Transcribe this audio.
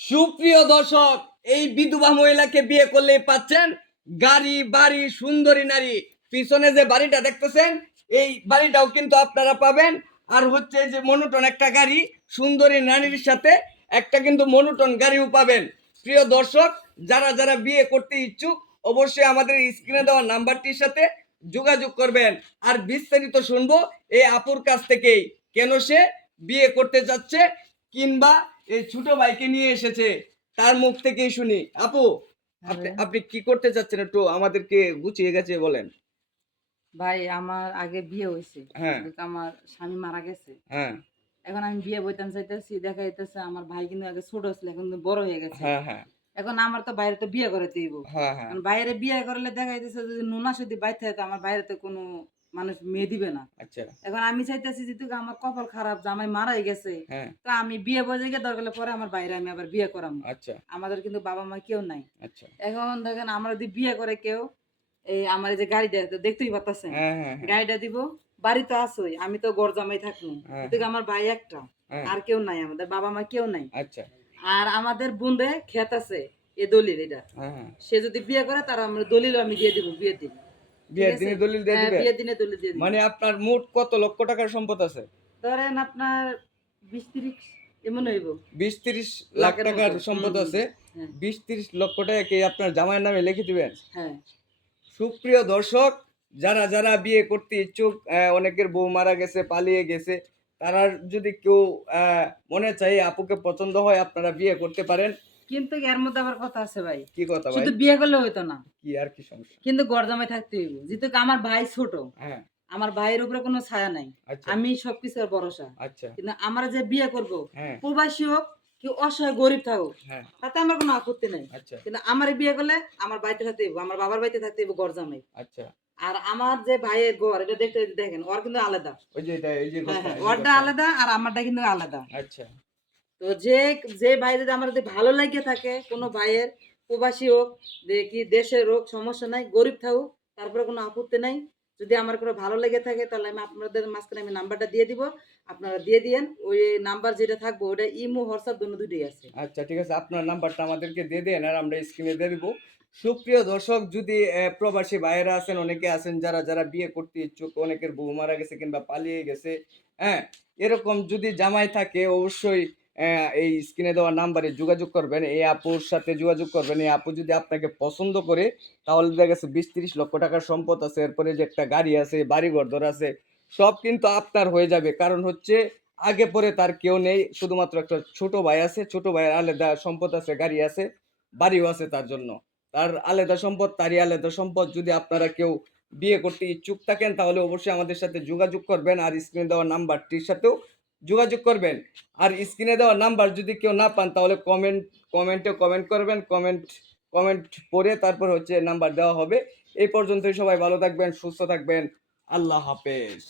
সুপ্রিয় দর্শক, এই বিধবা মহিলাকে বিয়ে করলেই পাচ্ছেন গাড়ি বাড়ি সুন্দরী নারী। পিছনে যে বাড়িটা দেখতেছেন এই বাড়িটাও কিন্তু আপনারা পাবেন। আর হচ্ছে যে মনোটন একটা গাড়ি সুন্দরী নারীর সাথে একটা কিন্তু মনোটন গাড়িও পাবেন। প্রিয় দর্শক, যারা যারা বিয়ে করতে ইচ্ছুক অবশ্যই আমাদের স্ক্রিনে দেওয়া নাম্বারটির সাথে যোগাযোগ করবেন। আর বিস্তারিত শুনবো এই আপুর কাছ থেকেই, কেন সে বিয়ে করতে যাচ্ছে কিংবা এই ছোট ভাইকে নিয়ে এসেছে তার মুখ থেকেই শুনি। আপু, আপনি আপনি কি করতে চাচ্ছেন একটু আমাদেরকে গুছিয়ে গেছে বলেন। ভাই আমার আগে বিয়ে হয়েছে, হ্যাঁ, কিন্তু আমার স্বামী মারা গেছে। হ্যাঁ, এখন আমি বিয়ে বইতাম চাইতেছি, দেখা যাইতেছে আমার ভাই কিন্তু আগে ছোট ছিল, এখন কিন্তু বড় হয়ে গেছে। হ্যাঁ, হ্যাঁ, এখন আমার তো বাইরে তো বিয়ে করে দিব। হ্যাঁ, হ্যাঁ, কারণ বাইরে বিয়ে করলে দেখা যাইতেছে যদি নুনা যদি বাইর থাকে তো আমার বাইরে তো কোনো মানুষ মেয়ে দিবে না। আচ্ছা, এখন আমি চাইতেছি যেহেতু আমার কপাল খারাপ, জামাই মারাই গেছে, হ্যাঁ, তো আমি বিয়ে বসে গিয়ে দরকার হলে পরে আমার বাইরে আমি আবার বিয়ে করাম। আচ্ছা, আমাদের কিন্তু বাবা মা কেউ নাই। আচ্ছা, এখন দেখেন আমরা যদি বিয়ে করে কেউ, এই আমার এই যে গাড়িটা দেখতেই পাচ্ছেন, হ্যাঁ, হ্যাঁ, হ্যাঁ, গাড়িটা দিব, বাড়ি তো আছোই, আমি তো গড় জামাই থাকবো, হ্যাঁ, এদিকে আমার ভাই একটা, হ্যাঁ, আর কেউ নাই, আমাদের বাবা মা কেউ নাই। আচ্ছা, আর আমাদের বোনদের ক্ষেত আছে, এ দলিল এটা, হ্যাঁ, হ্যাঁ, সে যদি বিয়ে করে তার আমরা দলিল আমি দিয়ে দিব বিয়ের দিন। ঠিক বিয়ের আছে, দিনে দলিল দিয়ে হ্যাঁ দিবে? বিয়ের দিনে দলিল দিয়ে দিব। মানে আপনার মোট কত লক্ষ টাকার সম্পদ আছে? ধরেন আপনার 20-30 এমন হইব, 20-30 লাখ লাখের টাকার মতো। সম্পদ আছে। হ্যাঁ 20-30 লক্ষ টাকা কি আপনার জামাইয়ের নামে লিখে দিবেন? হ্যাঁ। সুপ্রিয় দর্শক, যারা যারা বিয়ে করতে ইচ্ছুক, অনেকের বউ মারা গেছে, পালিয়ে গেছে, তারা যদি কেউ মনে চাই আপুকে পছন্দ হয় আপনারা বিয়ে করতে পারেন। কিন্তু এর মধ্যে আবার কথা আছে ভাই, কি কথা ভাই? শুধু বিয়ে করলে হইতো না, কি আর কি সমস্যা? কিন্তু গড় জামাই থাকতে হইব। যেহেতু আমার ভাই ছোট, হ্যাঁ, আমার ভাইয়ের উপরে কোনো ছায়া নাই, আচ্ছা, আমি সবকিছুর ভরসা। আচ্ছা, কিন্তু আমার যে বিয়ে করব, হ্যাঁ, প্রবাসী হোক কি অসহায় গরিব থাকুক, হ্যাঁ, তাতে আমার কোনো আপত্তি নাই। আচ্ছা, কিন্তু আমার বিয়ে করলে আমার বাড়িতে থাকতে হইব, আমার বাবার বাড়িতে থাকতে হইব গড় জামাই। আচ্ছা। আর আমার যে ভাইয়ের ঘর এটা দেখতে দেখেন, ওর কিন্তু আলাদা। ওই যে এটা, এই যে হ্যাঁ ঘরটা, হ্যাঁ, এই যে ওরটা ঘরটা। আলাদা আর আমারটা কিন্তু আলাদা। আচ্ছা, তো যে যে ভাই যদি আমার যদি ভালো লাগে থাকে, কোনো ভাইয়ের, প্রবাসী হোক, যে কি দেশের হোক, সমস্যা নাই, গরিব থাকুক, তারপরে কোনো আপত্তি নাই। যদি আমার কোনো ভালো লেগে থাকে তাহলে আমি আপনাদের মাঝখানে আমি নাম্বারটা দিয়ে দিব, আপনারা দিয়ে দিয়েন। ওই নাম্বার যেটা থাকবে ওটা ইমো হোয়াটসঅ্যাপ দুটোই আছে। আচ্ছা, ঠিক আছে। আপনার নাম্বারটা আমাদেরকে দিয়ে দেন আর আমরা স্ক্রিনে দিয়ে দিব। সুপ্রিয় দর্শক, যদি প্রবাসী ভাইয়েরা আছেন, অনেকে আছেন যারা যারা বিয়ে করতে ইচ্ছুক, অনেকের বউ মারা গেছে কিংবা পালিয়ে গেছে, হ্যাঁ, এরকম যদি জামাই থাকে অবশ্যই এই স্ক্রিনে দেওয়া নাম্বারে যোগাযোগ করবেন। এই আপুর সাথে যোগাযোগ করবেন। এই আপু যদি আপনাকে পছন্দ করে তাহলে দেখা গেছে 20-30 লক্ষ টাকার সম্পদ আছে, এরপরে যে একটা গাড়ি আছে, বাড়ি ঘর আছে, সব কিন্তু আপনার হয়ে যাবে। কারণ হচ্ছে আগে পরে তার কেউ নেই, শুধুমাত্র একটা ছোট ভাই আছে। ছোট ভাইয়ের আলাদা সম্পদ আছে, গাড়ি আছে, বাড়িও আছে তার জন্য। তার আলাদা সম্পদ, তারই আলাদা সম্পদ। যদি আপনারা কেউ বিয়ে করতে ইচ্ছুক থাকেন তাহলে অবশ্যই আমাদের সাথে যোগাযোগ করবেন আর স্ক্রিনে দেওয়া নাম্বারটির সাথেও যোগাযোগ করবেন। আর স্ক্রিনে দেওয়া নাম্বার যদি কেউ না পান তাহলে কমেন্টে কমেন্ট করবেন। কমেন্ট পড়ে তারপর হচ্ছে নাম্বার দেওয়া হবে। এই পর্যন্তই, সবাই ভালো থাকবেন, সুস্থ থাকবেন। আল্লাহ হাফেজ।